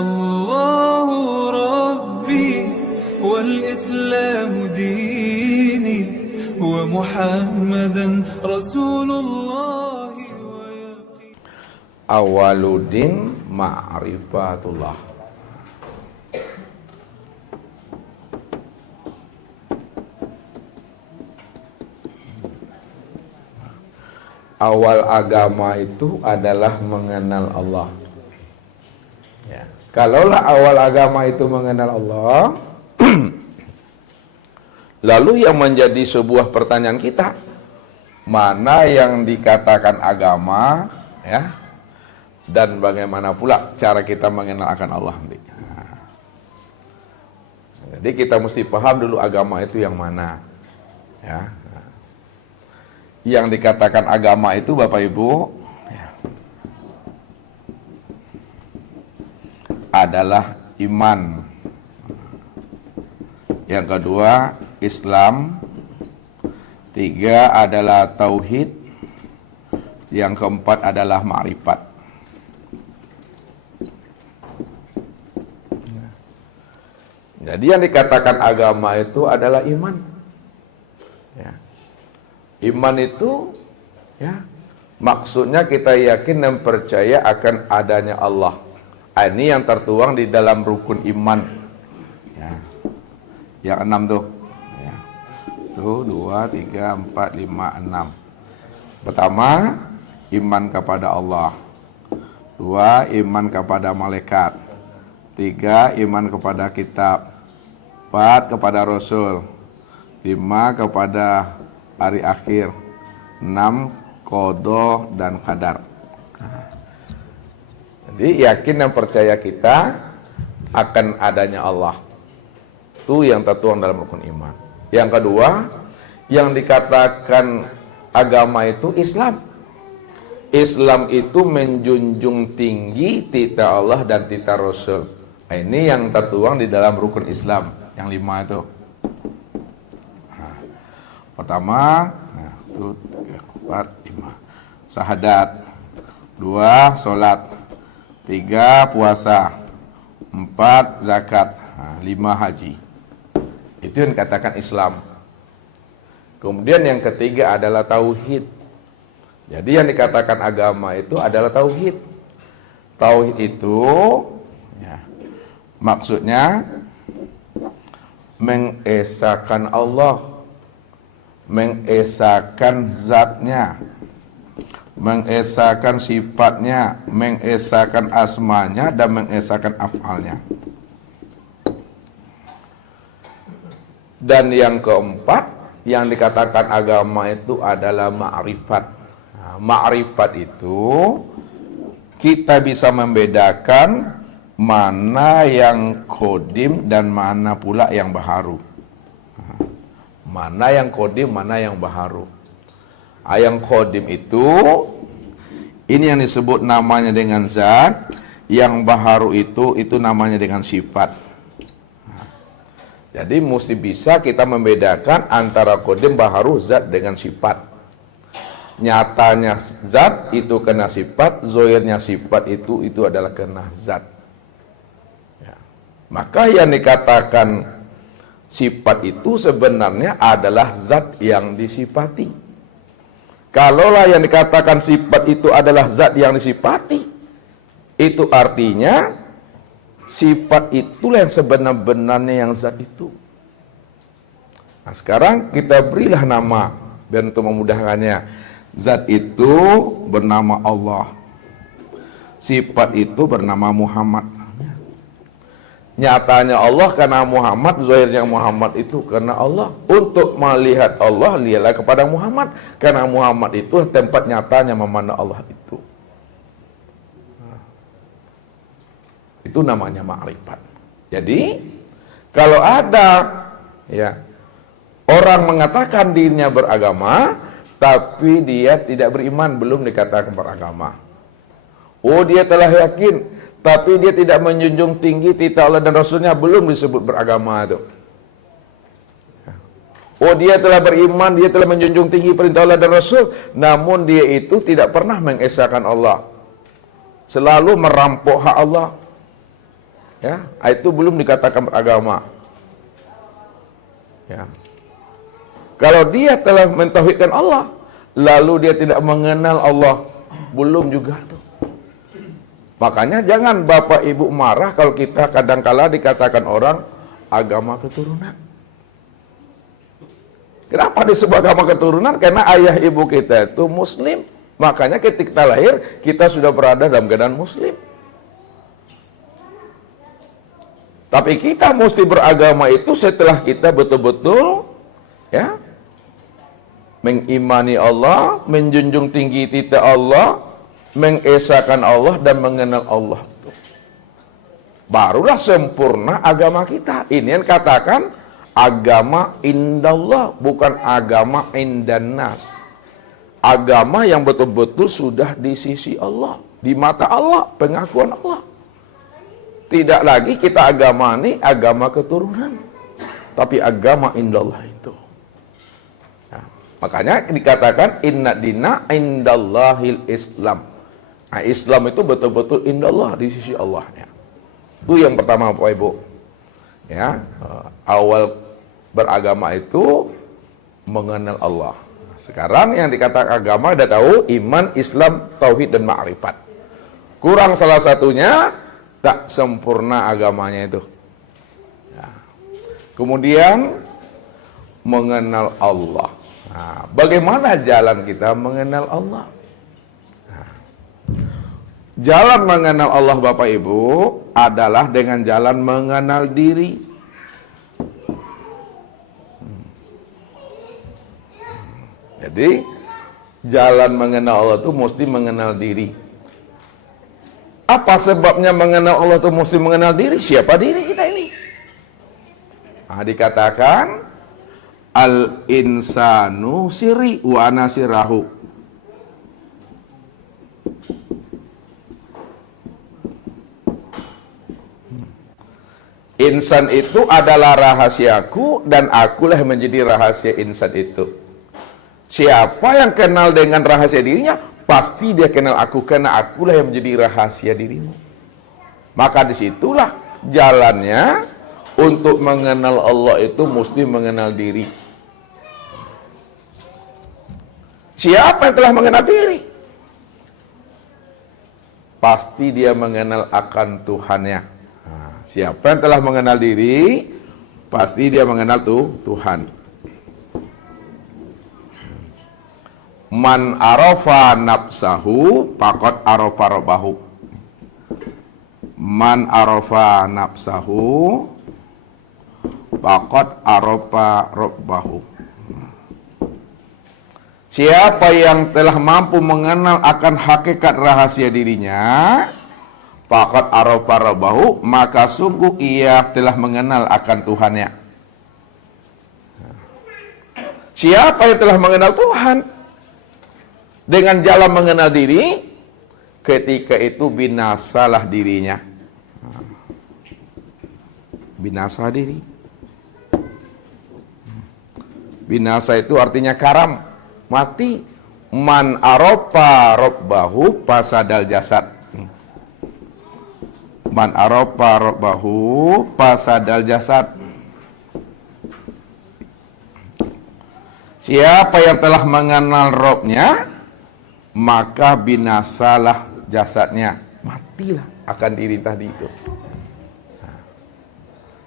الله ربي والإسلام ديني ومحمدا رسول الله. Awaludin ma'rifatullah. Awal agama itu adalah mengenal Allah. Ya. Kalaulah awal agama itu mengenal Allah, lalu yang menjadi sebuah pertanyaan kita, mana yang dikatakan agama, ya, dan bagaimana pula cara kita mengenal akan Allah. Nah. Jadi kita mesti paham dulu agama itu yang mana, ya. Yang dikatakan agama itu Bapak Ibu ya, adalah iman. Yang kedua Islam. Tiga adalah tauhid. Yang keempat adalah ma'rifat. Jadi yang dikatakan agama itu adalah iman. Ya. Iman itu ya maksudnya kita yakin dan percaya akan adanya Allah. Ini yang tertuang di dalam rukun iman. Ya. Yang 6 tuh. Ya. Tuh 2, 3, 4, 5, 6. Pertama, iman kepada Allah. 2, iman kepada malaikat. 3, iman kepada kitab. 4, kepada Rasul. 5, kepada hari akhir. 6, qada dan qadar. Jadi yakin dan percaya kita akan adanya Allah. Itu yang tertuang dalam rukun iman. Yang kedua, yang dikatakan agama itu Islam. Islam itu menjunjung tinggi titah Allah dan titah Rasul. Nah, ini yang tertuang di dalam rukun Islam yang 5 itu. Pertama, itu 3, 4, 5. Syahadat. 2, sholat. 3, puasa. 4, zakat. 5, haji. Itu yang dikatakan Islam. Kemudian yang ketiga adalah tauhid. Jadi yang dikatakan agama itu adalah tauhid. Tauhid itu ya, maksudnya mengesahkan Allah, mengesahkan zatnya, mengesahkan sifatnya, mengesahkan asmanya, dan mengesahkan af'alnya. Dan yang keempat, yang dikatakan agama itu adalah ma'rifat. Nah, ma'rifat itu kita bisa membedakan mana yang qadim dan mana pula yang baharu. Mana yang qadim, mana yang baharu. Yang qadim itu, ini yang disebut namanya dengan zat. Yang baharu itu namanya dengan sifat. Jadi mesti bisa kita membedakan antara qadim, baharu, zat dengan sifat. Nyatanya zat itu kena sifat, zohirnya sifat itu adalah kena zat. Ya. Maka yang dikatakan sifat itu sebenarnya adalah zat yang disifati. Kalaulah yang dikatakan sifat itu adalah zat yang disifati, itu artinya sifat itulah yang sebenar-benarnya yang zat itu. Nah, sekarang kita berilah nama dan untuk memudahkannya. Zat itu bernama Allah. Sifat itu bernama Muhammad. Nyatanya Allah karena Muhammad, zahirnya Muhammad itu karena Allah. Untuk melihat Allah, lihatlah kepada Muhammad. Karena Muhammad itu tempat nyatanya memandang Allah itu. Itu namanya ma'rifat. Jadi, kalau ada ya orang mengatakan dirinya beragama, tapi dia tidak beriman, belum dikatakan beragama. Oh, dia telah yakin, tapi dia tidak menjunjung tinggi titah Allah dan Rasulnya, belum disebut beragama itu. Oh, dia telah beriman, dia telah menjunjung tinggi perintah Allah dan Rasul, namun dia itu tidak pernah mengesahkan Allah. Selalu merampok hak Allah. Ya, itu belum dikatakan beragama. Ya. Kalau dia telah mentauhidkan Allah, lalu dia tidak mengenal Allah, belum juga tuh. Makanya jangan bapak ibu marah kalau kita kadangkala dikatakan orang agama keturunan. Kenapa disebut agama keturunan? Karena ayah ibu kita itu muslim. Makanya ketika kita lahir, kita sudah berada dalam keadaan muslim. Tapi kita mesti beragama itu setelah kita betul-betul ya mengimani Allah, menjunjung tinggi titah Allah, mengesahkan Allah dan mengenal Allah. Barulah sempurna agama kita. Ini yang katakan agama indallah, bukan agama indannas. Agama yang betul-betul sudah di sisi Allah, di mata Allah, pengakuan Allah. Tidak lagi kita agama ini agama keturunan, tapi agama indallah itu. Nah, makanya dikatakan inna dina indallahil Islam. Nah, Islam itu betul-betul indallah, di sisi Allahnya. Itu yang pertama Bapak Ibu. Ya, awal beragama itu mengenal Allah. Sekarang yang dikatakan agama udah tahu iman, Islam, tauhid dan ma'rifat. Kurang salah satunya, tak sempurna agamanya itu. Ya. Kemudian mengenal Allah. Nah, bagaimana jalan kita mengenal Allah? Nah, jalan mengenal Allah Bapak Ibu adalah dengan jalan mengenal diri. Jadi jalan mengenal Allah itu mesti mengenal diri. Apa sebabnya mengenal Allah itu mesti mengenal diri? Siapa diri kita ini? Nah, dikatakan al-insanu siri wa ana sirahu. Insan itu adalah rahasiaku dan akulah yang menjadi rahasia insan itu. Siapa yang kenal dengan rahasia dirinya, pasti dia kenal aku, karena akulah yang menjadi rahasia dirimu. Maka disitulah jalannya untuk mengenal Allah itu mesti mengenal diri. Siapa yang telah mengenal diri? Pasti dia mengenal akan Tuhannya. Nah, siapa yang telah mengenal diri, pasti dia mengenal Tuhan. Man arafa nafsahu faqad arafa rabbahu. Man arafa nafsahu faqad arafa rabbahu. Siapa yang telah mampu mengenal akan hakikat rahasia dirinya, faqad arafa rabbahu, maka sungguh ia telah mengenal akan Tuhannya. Siapa yang telah mengenal Tuhan? Dengan jalan mengenal diri, ketika itu binasalah dirinya. Binasa diri. Binasa itu artinya karam, mati. Man aropa robbahu pasadal jasad. Man aropa robbahu pasadal jasad. Siapa yang telah mengenal Robnya, maka binasalah jasadnya, matilah akan diri tadi itu.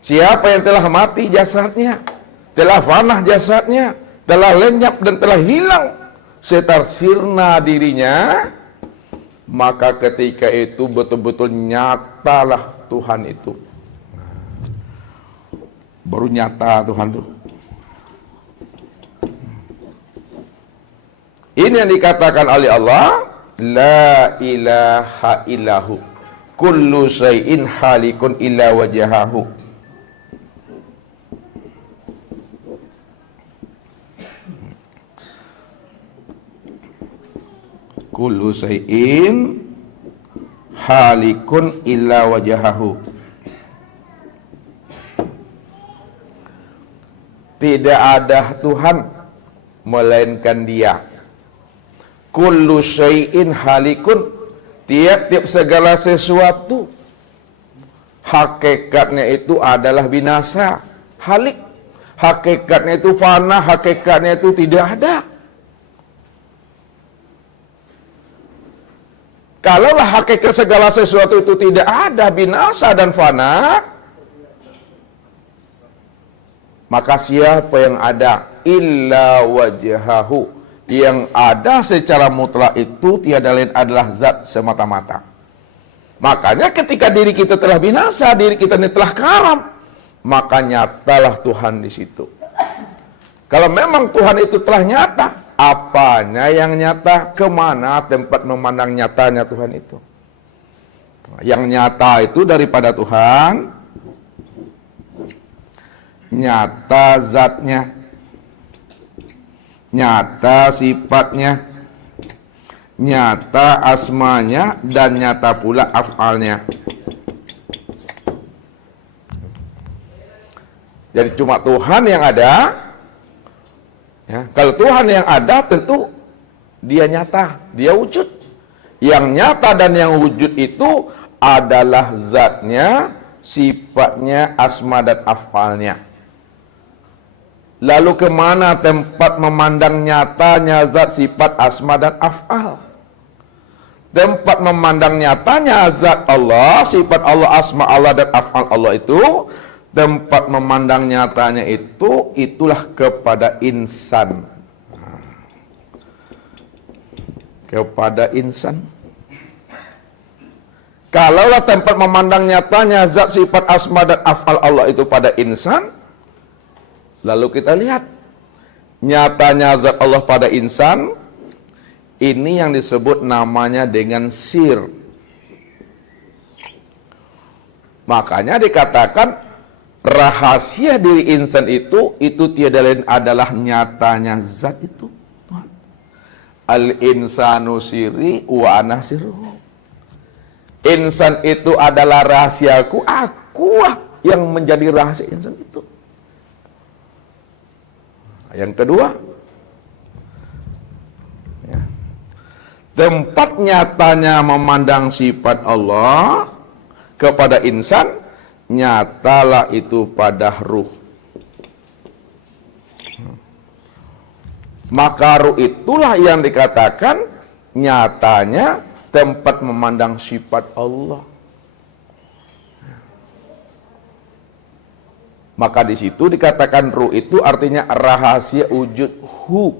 Siapa yang telah mati jasadnya, telah fanah jasadnya, telah lenyap dan telah hilang setar sirna dirinya, maka ketika itu betul-betul nyatalah Tuhan itu. Baru nyata Tuhan itu. Ini yang dikatakan oleh Allah, la ilaha illahu kullu syai'in halikun illa wajahahu. Kullu syai'in halikun illa wajahahu. Tidak ada Tuhan melainkan Dia. Kullu syai'in halikun, tiap-tiap segala sesuatu hakikatnya itu adalah binasa, halik. Hakikatnya itu fana, hakikatnya itu tidak ada. Kalaulah hakikat segala sesuatu itu tidak ada, binasa dan fana, maka siapa yang ada? Illa wajhahu. Yang ada secara mutlak itu tiada lain adalah zat semata-mata. Makanya ketika diri kita telah binasa, diri kita ini telah karam, maka nyatalah Tuhan di situ. Kalau memang Tuhan itu telah nyata, apanya yang nyata? Kemana tempat memandang nyatanya Tuhan itu? Yang nyata itu daripada Tuhan, nyata zatnya, nyata sifatnya, nyata asmanya, dan nyata pula af'alnya. Jadi cuma Tuhan yang ada. Ya, kalau Tuhan yang ada tentu dia nyata, dia wujud. Yang nyata dan yang wujud itu adalah zatnya, sifatnya, asma dan af'alnya. Lalu kemana tempat memandang nyatanya zat, sifat, asma dan af'al? Tempat memandang nyatanya zat Allah, sifat Allah, asma Allah dan af'al Allah itu, tempat memandang nyatanya itu, itulah kepada insan. Kepada insan. Kalaulah tempat memandang nyatanya zat, sifat, asma dan af'al Allah itu pada insan, lalu kita lihat nyatanya zat Allah pada insan, ini yang disebut namanya dengan sir. Makanya dikatakan rahasia diri insan itu tiada lain adalah nyatanya zat itu. Al-insanu siri wa ana sirruhu. Insan itu adalah rahasiaku, akulah yang menjadi rahasia insan itu. Yang kedua, ya, tempat nyatanya memandang sifat Allah kepada insan, nyatalah itu pada ruh. Maka ruh itulah yang dikatakan nyatanya tempat memandang sifat Allah. Maka di situ dikatakan ruh itu artinya rahasia wujud hu.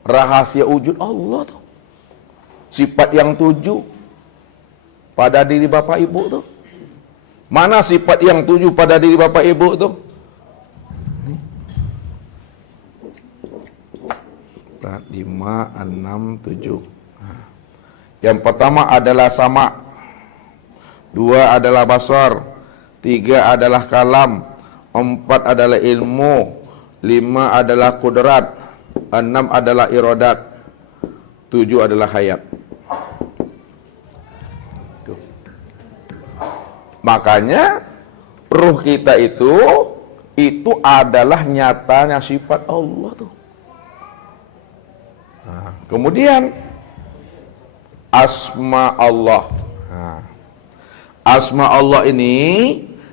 Rahasia wujud Allah tuh. Sifat yang 7 pada diri Bapak Ibu tuh. Mana sifat yang 7 pada diri Bapak Ibu tuh? 4, 5, 6, 7. Yang pertama adalah sama. 2 adalah basar. 3 adalah kalam. 4 adalah ilmu. 5 adalah kudrat. 6 adalah iradat. 7 adalah hayat. Tuh. Makanya ruh kita itu adalah nyatanya sifat Allah tuh. Nah, kemudian asma Allah. Nah, asma Allah ini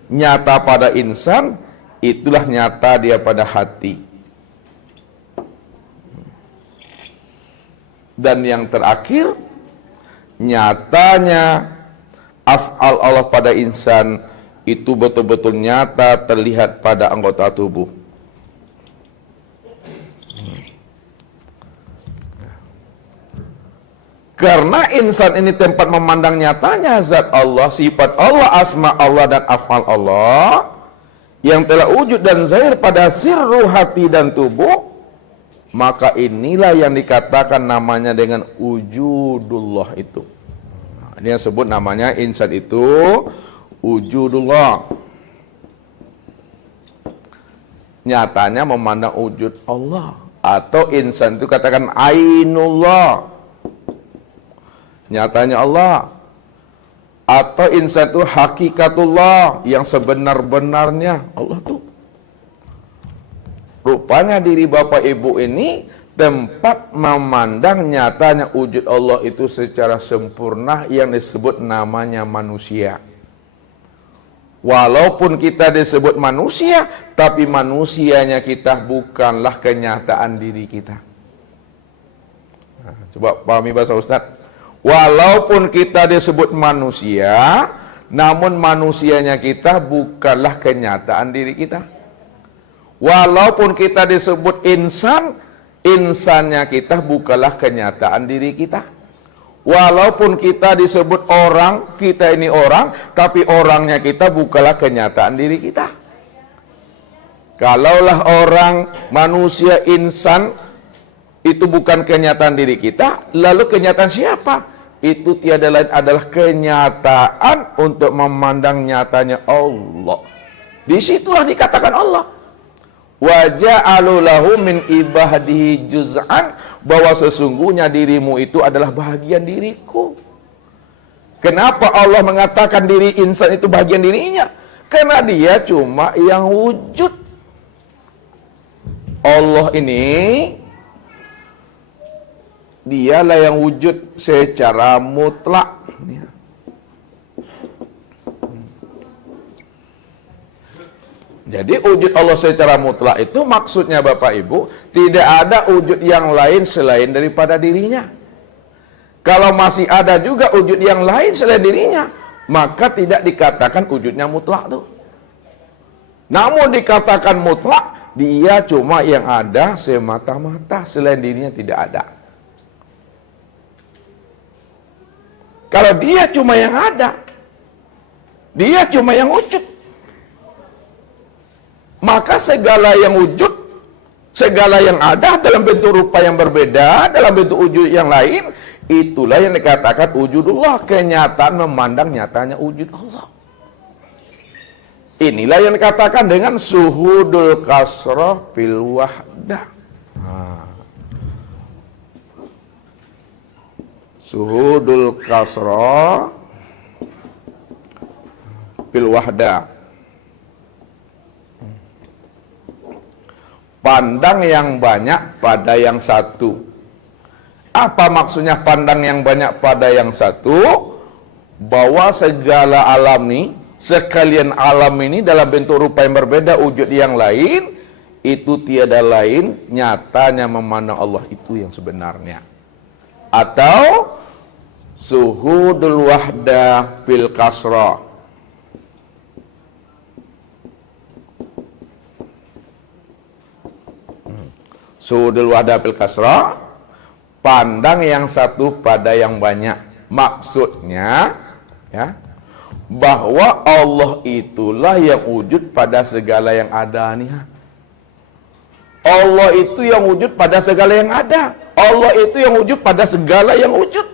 nyata pada insan, itulah nyata dia pada hati. Dan yang terakhir, nyatanya af'al Allah pada insan itu betul-betul nyata terlihat pada anggota tubuh. Karena insan ini tempat memandang nyatanya zat Allah, sifat Allah, asma Allah dan af'al Allah yang telah wujud dan zahir pada sirru hati dan tubuh, maka inilah yang dikatakan namanya dengan wujudullah itu. Nah, ini yang sebut namanya insan itu wujudullah. Nyatanya memandang wujud Allah. Atau insan itu katakan ainullah. Nyatanya Allah. Atau insan itu hakikatullah, yang sebenar-benarnya Allah tuh. Rupanya diri Bapak Ibu ini tempat memandang nyatanya wujud Allah itu secara sempurna yang disebut namanya manusia. Walaupun kita disebut manusia, tapi manusianya kita bukanlah kenyataan diri kita. Nah, coba pahami bahasa Ustaz. Walaupun kita disebut manusia, namun manusianya kita bukanlah kenyataan diri kita. Walaupun kita disebut insan, insannya kita bukanlah kenyataan diri kita. Walaupun kita disebut orang, kita ini orang, tapi orangnya kita bukanlah kenyataan diri kita. Kalaulah orang, manusia, insan, itu bukan kenyataan diri kita, lalu kenyataan siapa? Itu tiada lain adalah kenyataan untuk memandang nyatanya Allah. Disitulah dikatakan Allah. Wa ja'alu lahu min ibadihi juz'an, bahwa sesungguhnya dirimu itu adalah bahagian diriku. Kenapa Allah mengatakan diri insan itu bahagian dirinya? Karena dia cuma yang wujud. Allah ini dialah yang wujud secara mutlak. Jadi wujud Allah secara mutlak itu maksudnya Bapak Ibu, tidak ada wujud yang lain selain daripada dirinya. Kalau masih ada juga wujud yang lain selain dirinya, maka tidak dikatakan wujudnya mutlak tuh. Namun dikatakan mutlak, dia cuma yang ada semata-mata, selain dirinya tidak ada. Kalau dia cuma yang ada, dia cuma yang wujud, maka segala yang wujud, segala yang ada dalam bentuk rupa yang berbeda, dalam bentuk wujud yang lain, itulah yang dikatakan wujudullah, kenyataan memandang nyatanya wujud Allah. Inilah yang dikatakan dengan suhudul kasrah fil wahdah. Suhudul kasrah fil wahdah. Pandang yang banyak pada yang satu. Apa maksudnya pandang yang banyak pada yang satu? Bahwa segala alam ini, sekalian alam ini dalam bentuk rupa yang berbeda, wujud yang lain, itu tiada lain nyatanya memandang Allah itu yang sebenarnya. Atau suhudul wahdah fil kasrah. Suhudul wahdah fil kasrah, pandang yang satu pada yang banyak. Maksudnya ya, bahwa Allah itulah yang wujud pada segala yang ada nih. Allah itu yang wujud pada segala yang ada. Allah itu yang wujud pada segala yang wujud.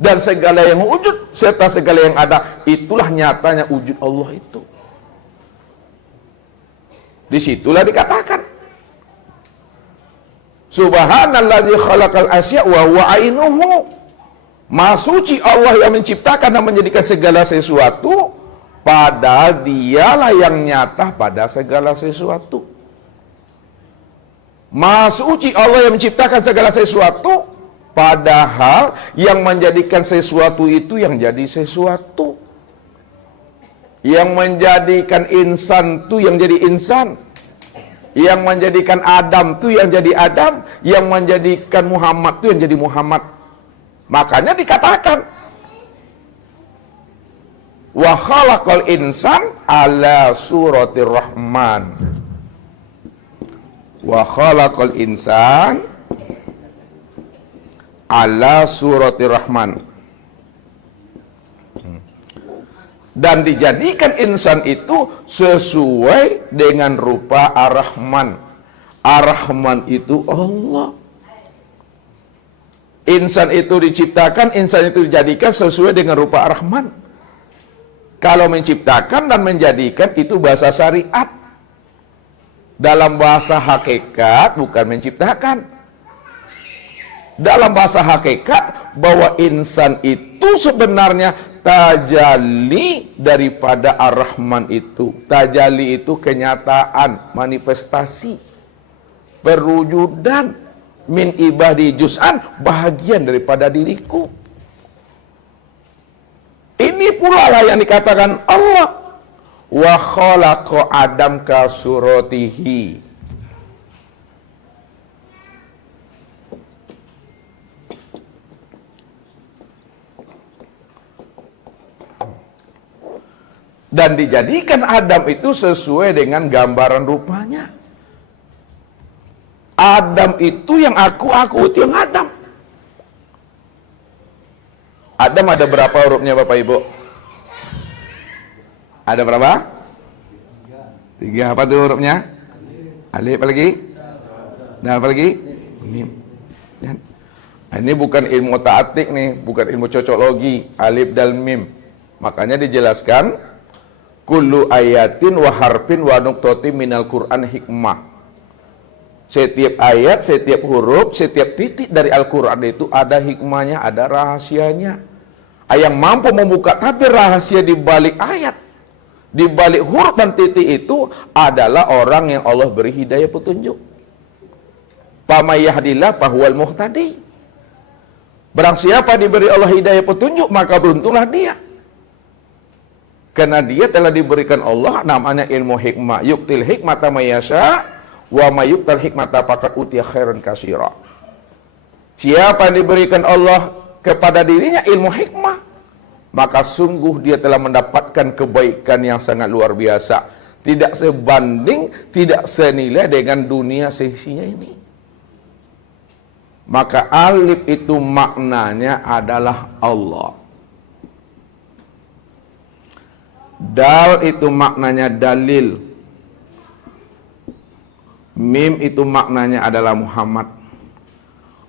Dan segala yang wujud serta segala yang ada, itulah nyatanya wujud Allah itu. Disitulah dikatakan Subhanalladzi khalaqal asya wa huwa ainuhu. Maha suci Allah yang menciptakan dan menjadikan segala sesuatu, padahal dialah yang nyata pada segala sesuatu. Maha suci Allah yang menciptakan segala sesuatu, padahal yang menjadikan sesuatu itu yang jadi sesuatu. Yang menjadikan insan itu yang jadi insan. Yang menjadikan Adam itu yang jadi Adam, yang menjadikan Muhammad itu yang jadi Muhammad. Makanya dikatakan wa khalaqal insan ala suratir rahman. Wa khalaqal insan ala suratir rahman. Dan dijadikan insan itu sesuai dengan rupa Ar-Rahman. Ar-Rahman itu Allah. Insan itu diciptakan, insan itu dijadikan sesuai dengan rupa Ar-Rahman. Kalau menciptakan dan menjadikan itu bahasa syariat. Dalam bahasa hakikat bukan menciptakan. Dalam bahasa hakikat bahwa insan itu sebenarnya tajalli daripada Ar-Rahman itu. Tajalli itu kenyataan, manifestasi, perwujudan. Min ibadi juz'an, bahagian daripada diriku. Ini pula lah yang dikatakan Allah. Wa khalaqa Adam ka suratihi. Dan dijadikan Adam itu sesuai dengan gambaran rupanya. Adam itu yang aku itu yang Adam. Adam ada berapa hurufnya Bapak Ibu? Ada berapa? 3. Apa tuh hurufnya? Alif apa lagi? Dan apa lagi? Mim. Nah, ini bukan ilmu ta'atik nih, bukan ilmu cocoklogi. Alif dan mim. Makanya dijelaskan kullu ayatin wa harfin wa nuqtatin minal Qur'an hikmah. Setiap ayat, setiap huruf, setiap titik dari Al-Quran itu ada hikmahnya, ada rahasianya. Yang mampu membuka tabir rahasia di balik ayat, di balik huruf dan titik itu adalah orang yang Allah beri hidayah petunjuk. Faman yahdillah fahuwal muhtadi. Barang siapa diberi Allah hidayah petunjuk, maka beruntunglah dia. Karena dia telah diberikan Allah namanya ilmu hikmah. Yuktil hikmata mayasya wa mayyuktal hikmata faqad utiya khairan katsira. Siapa yang diberikan Allah kepada dirinya ilmu hikmah, maka sungguh dia telah mendapatkan kebaikan yang sangat luar biasa, tidak sebanding, tidak senilai dengan dunia seisinya ini. Maka alif itu maknanya adalah Allah. Dal itu maknanya dalil. Mim itu maknanya adalah Muhammad.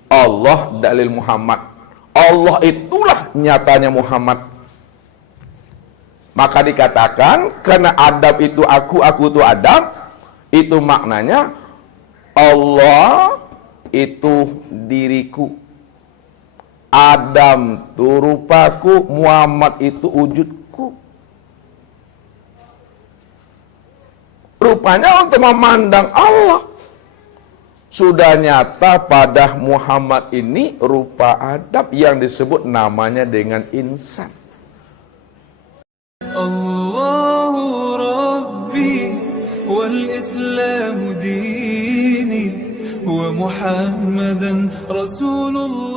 Allah dalil Muhammad. Allah itulah nyatanya Muhammad. Maka dikatakan karena Adam itu aku itu Adam, itu maknanya Allah itu diriku. Adam itu rupaku, Muhammad itu wujudku. Rupanya untuk memandang Allah sudah nyata pada Muhammad ini rupa Adam yang disebut namanya dengan insan. Allahu Rabbi wal Islam dini wa Muhammadan Rasulullah.